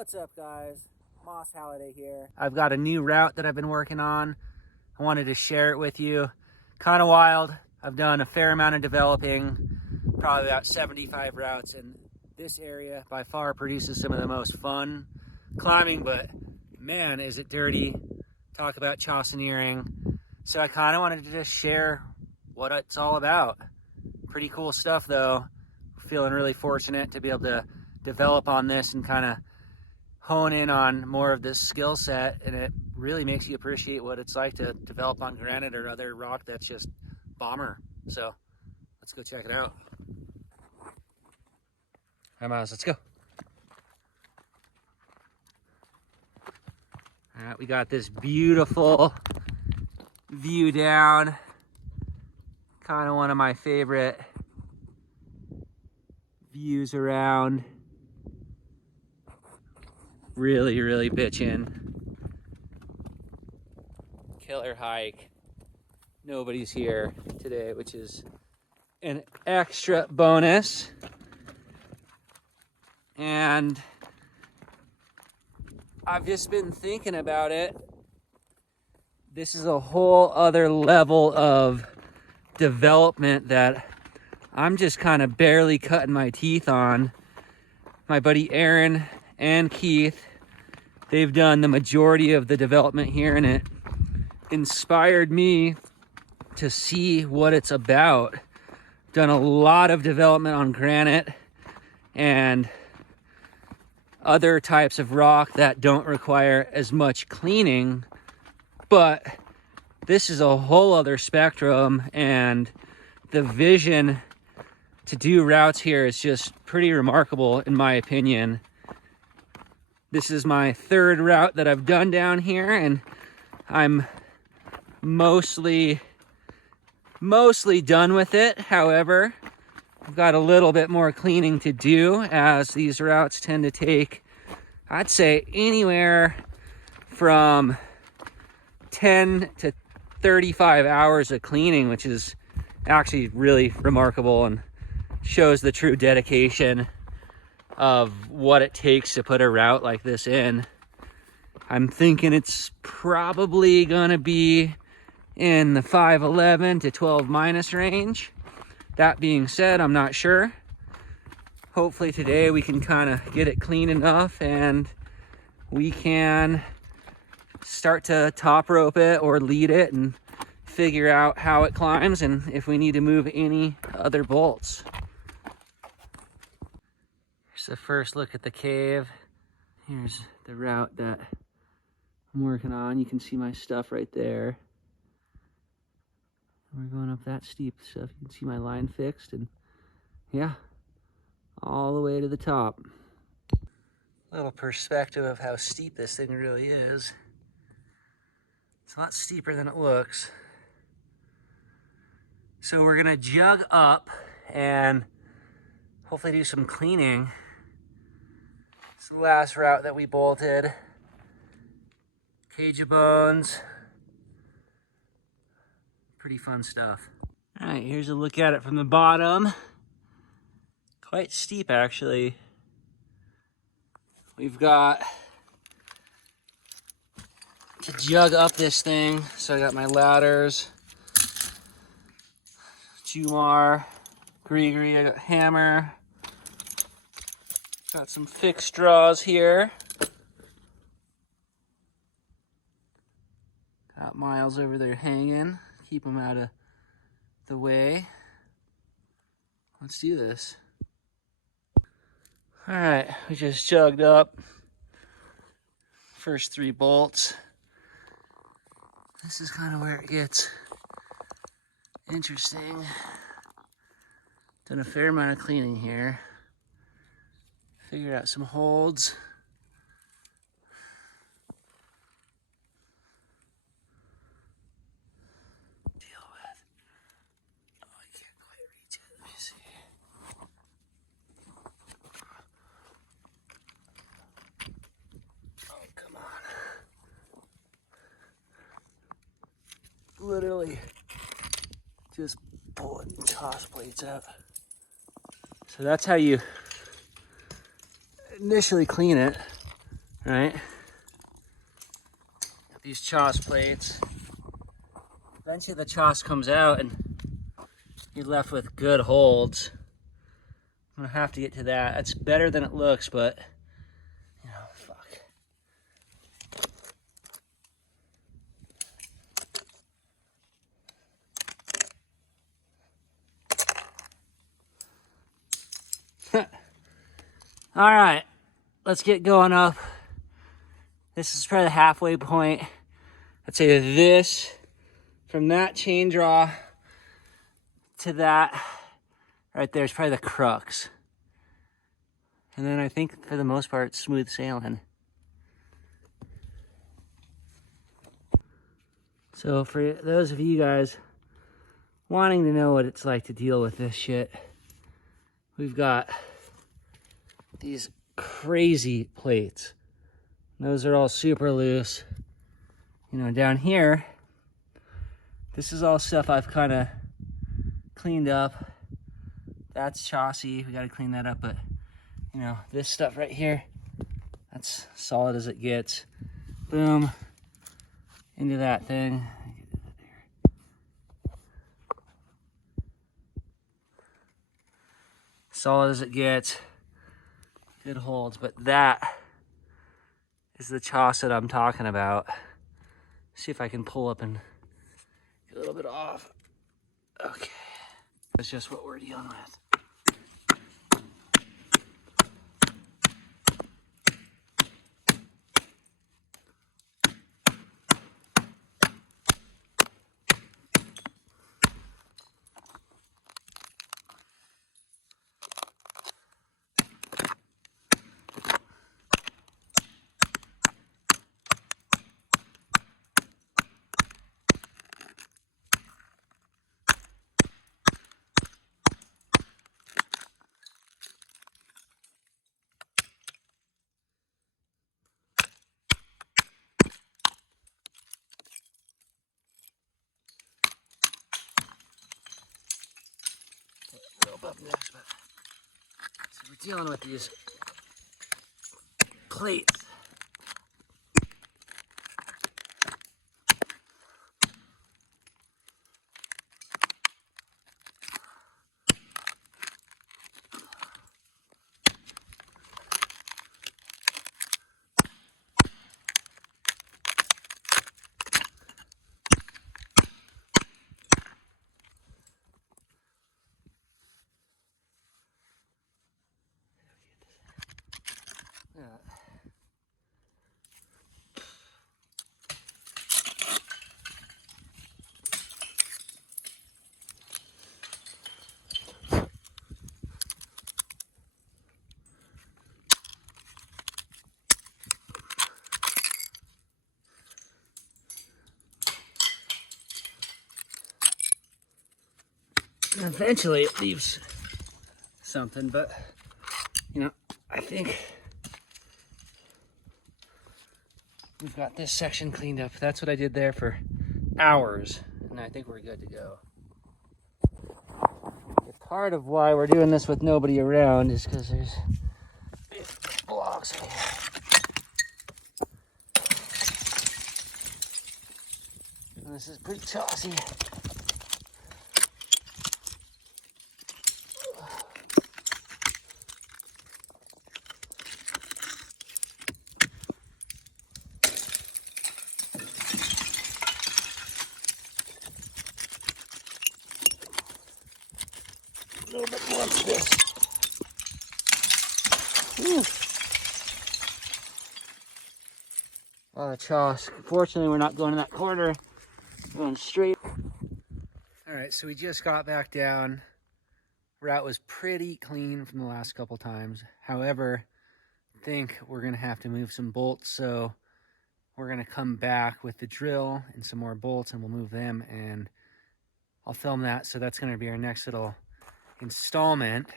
What's up, guys? Moss Halladay here. I've got a new route that I've been working on. I wanted to share it with you. Kind of wild. I've done a fair amount of developing, probably about 75 routes, and this area by far produces some of the most fun climbing, but man, is it dirty. Talk about chaussoniering. So I kind of wanted to just share what it's all about. Pretty cool stuff though. Feeling really fortunate to be able to develop on this and kind of hone in on more of this skill set, and it really makes you appreciate what it's like to develop on granite or other rock that's just bomber. So let's go check it out. All right, Miles, let's go. All right, we got this beautiful view down. Kind of one of my favorite views around. Really bitchin'. Killer hike. Nobody's here today, which is an extra bonus. And I've just been thinking about it. This is a whole other level of development that I'm just kind of barely cutting my teeth on. My buddy Aaron and Keith, they've done the majority of the development here, and it inspired me to see what it's about. Done a lot of development on granite and other types of rock that don't require as much cleaning, but this is a whole other spectrum, and the vision to do routes here is just pretty remarkable in my opinion. This is my third route that I've done down here, and I'm mostly done with it. However, I've got a little bit more cleaning to do, as these routes tend to take, I'd say, anywhere from 10 to 35 hours of cleaning, which is actually really remarkable and shows the true dedication of what it takes to put a route like this in. I'm thinking it's probably gonna be in the 511 to 12 minus range. That being said, I'm not sure. Hopefully today we can kind of get it clean enough and we can start to top rope it or lead it and figure out how it climbs and if we need to move any other bolts. Here's the first look at the cave. Here's the route that I'm working on. You can see my stuff right there. We're going up that steep stuff. You can see my line fixed, and yeah, all the way to the top. Little perspective of how steep this thing really is. It's a lot steeper than it looks. So we're gonna jug up and hopefully do some cleaning. It's the last route that we bolted. Cage of bones. Pretty fun stuff. All right, here's a look at it from the bottom. Quite steep, actually. We've got to jug up this thing. So I got my ladders, Jumar, Grigri, I got hammer. Got some fixed straws here. Got Miles over there hanging. Keep him out of the way. Let's do this. All right, we just jugged up. First 3 bolts. This is kind of where it gets interesting. Done a fair amount of cleaning here. Figured out some holds. Deal with. Oh, I can't quite reach it. Let me see. Oh, come on. Literally just pulling toss plates out. So that's how you initially clean it. right? Got these choss plates. Eventually the choss comes out and you're left with good holds. I'm gonna have to get to that. It's better than it looks, but you know, fuck. All right, let's get going up. This is probably the halfway point. I'd say this, from that chain draw to that right there is probably the crux. And then I think for the most part, smooth sailing. So for those of you guys wanting to know what it's like to deal with this shit, we've got these crazy plates. Those are all super loose. You know, down here, this is all stuff I've kind of cleaned up. That's chossy, we gotta clean that up, but you know, this stuff right here, that's solid as it gets. Boom, into that thing. Solid as it gets, good holds, but that is the choss that I'm talking about. See if I can pull up and get a little bit off. Okay, that's just what we're dealing with. Rope up next, but so we're dealing with these plates. Yeah. And eventually it leaves something, but you know, I think we've got this section cleaned up. That's what I did there for hours, and I think we're good to go. Part of why we're doing this with nobody around is because there's big blocks here. And this is pretty tossy. Nobody wants this. Whew. A lot of choss. Fortunately, we're not going in that corner. We're going straight. All right, so we just got back down. Route was pretty clean from the last couple times. However, I think we're gonna have to move some bolts, so we're gonna come back with the drill and some more bolts, and we'll move them, and I'll film that. So that's gonna be our next little installment.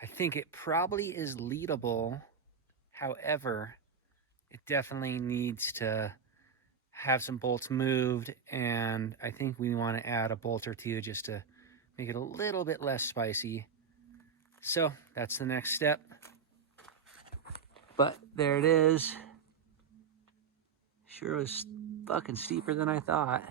I think it probably is leadable. However, it definitely needs to have some bolts moved, and I think we want to add a bolt or two just to make it a little bit less spicy. So that's the next step. But there it is. Sure was fucking steeper than I thought.